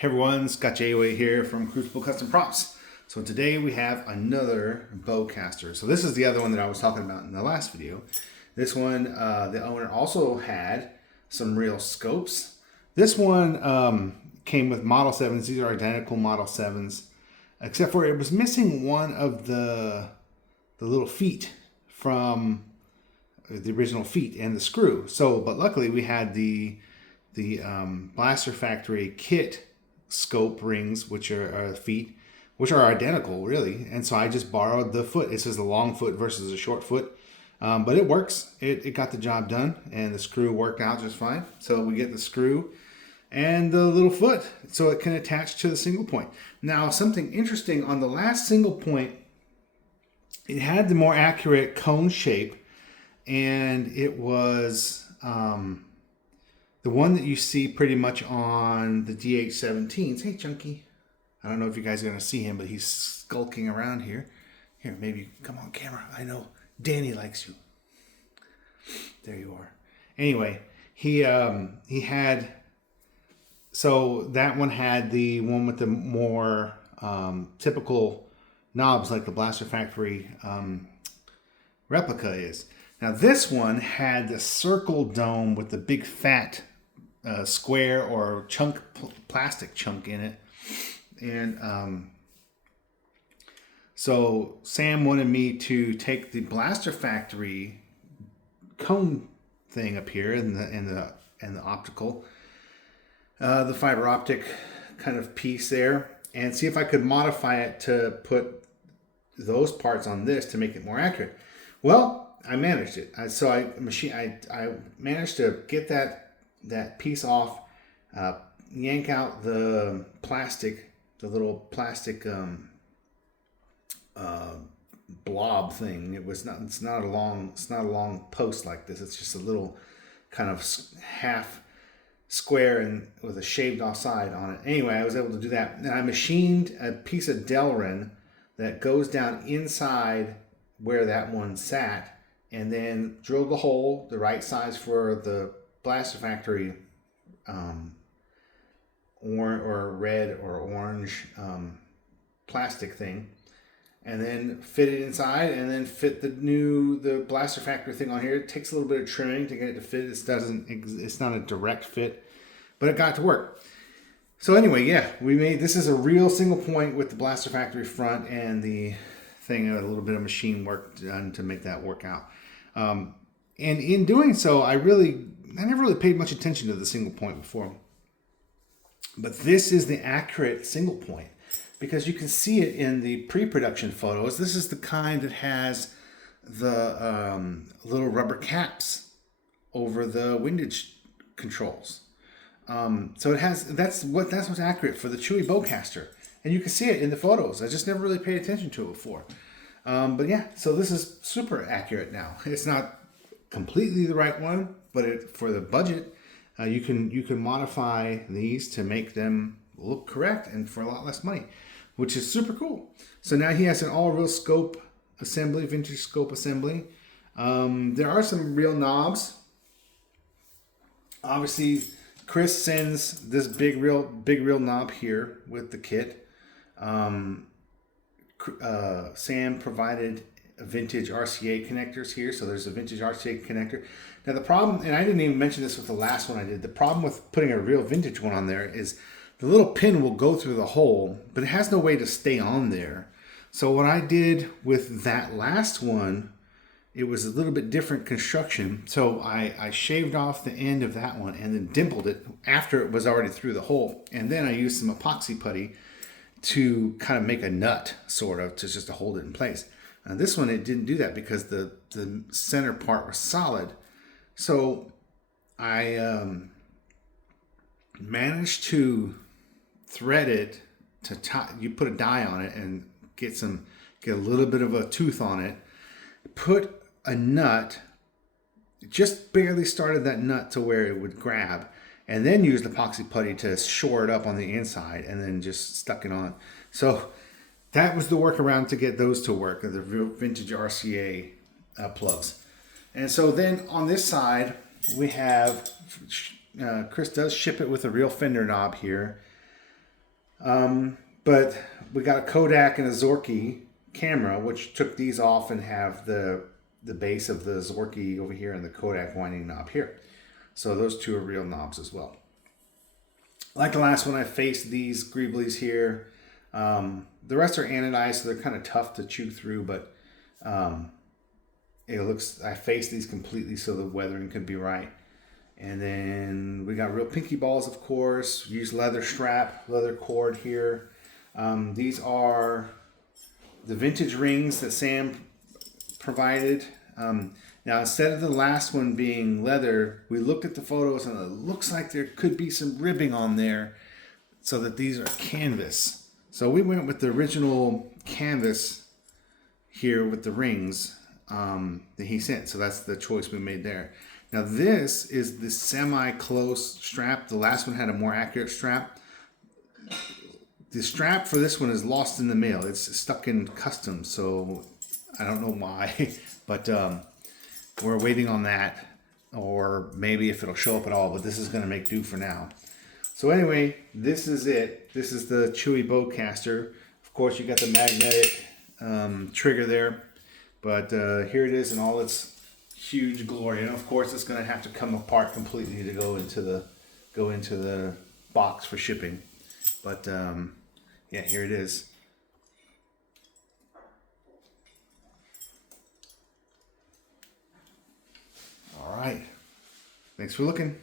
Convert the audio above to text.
Hey everyone, Scott J. here from Crucible Custom Props. So today we have another bowcaster. So this is the other one that I was talking about in the last video. This one, the owner also had some real scopes. This one came with Model 7s. These are identical Model 7s, except for it was missing one of the little feet from the original feet and the screw. So, but luckily we had the Blaster Factory kit scope rings, which are feet, which are identical really. And so I just borrowed the foot. It says the long foot versus a short foot, but it works. It got the job done, and the screw worked out just fine. So we get the screw and the little foot so it can attach to the single point. Now, something interesting on the last single point, it had the more accurate cone shape, and it was the one that you see pretty much on the DH-17s. Hey, Chunky. I don't know if you guys are going to see him, but he's skulking around here. Here, maybe come on camera. I know Danny likes you. There you are. Anyway, he had, so that one had the one with the more typical knobs like the Blaster Factory replica is. Now this one had the circle dome with the big fat square or chunk, plastic chunk in it. And so Sam wanted me to take the Blaster Factory cone thing up here and the optical, the fiber optic kind of piece there, and see if I could modify it to put those parts on this to make it more accurate. Well, I managed it. So I managed to get that piece off, yank out the plastic, the little plastic blob thing. It's not a long post like this. It's just a little kind of half square and with a shaved off side on it. Anyway, I was able to do that. And I machined a piece of Delrin that goes down inside where that one sat, and then drilled the hole the right size for the Blaster Factory or red or orange plastic thing, and then fit it inside, and then fit the Blaster Factory thing on here. It takes a little bit of trimming to get it to fit. It's not a direct fit, but it got to work. So anyway, yeah, this is a real single point with the Blaster Factory front and the thing, a little bit of machine work done to make that work out. And in doing so, I never really paid much attention to the single point before. But this is the accurate single point, because you can see it in the pre-production photos. This is the kind that has the little rubber caps over the windage controls. So that's what's accurate for the Chewie Bowcaster. And you can see it in the photos. I just never really paid attention to it before. But yeah, so this is super accurate now. It's not completely the right one, but for the budget, you can modify these to make them look correct and for a lot less money, which is super cool. So now he has an all real scope assembly, vintage scope assembly. There are some real knobs. Obviously, Chris sends this big real knob here with the kit. Sam provided vintage RCA connectors here, so there's a vintage RCA connector. Now the problem, and I didn't even mention this with the last one I did, the problem with putting a real vintage one on there is the little pin will go through the hole, but it has no way to stay on there. So what I did with that last one, it was a little bit different construction. So I shaved off the end of that one and then dimpled it after it was already through the hole. And then I used some epoxy putty to kind of make a nut, sort of, just to hold it in place. Now this one, it didn't do that because the center part was solid. So I managed to thread it to tie. You put a die on it and get a little bit of a tooth on it. Put a nut, just barely started that nut to where it would grab, and then used epoxy putty to shore it up on the inside, and then just stuck it on. So that was the workaround to get those to work, the real vintage RCA plugs. And so then on this side, we have, Chris does ship it with a real fender knob here. But we got a Kodak and a Zorky camera, which took these off and have the base of the Zorky over here and the Kodak winding knob here. So those two are real knobs as well. Like the last one, I faced these greeblies here. The rest are anodized, so they're kind of tough to chew through, but I faced these completely so the weathering could be right. And then we got real pinky balls, of course. Use leather strap, leather cord here. These are the vintage rings that Sam provided. Now, instead of the last one being leather, we looked at the photos and it looks like there could be some ribbing on there so that these are canvas. So we went with the original canvas here with the rings that he sent. So that's the choice we made there. Now this is the semi-close strap. The last one had a more accurate strap. The strap for this one is lost in the mail. It's stuck in customs, so I don't know why, but we're waiting on that, or maybe if it'll show up at all, but this is going to make do for now. So anyway, this is it. This is the Chewie Bowcaster. Of course, you got the magnetic trigger there, but here it is in all its huge glory. And of course, it's going to have to come apart completely to go into the box for shipping. But yeah, here it is. All right. Thanks for looking.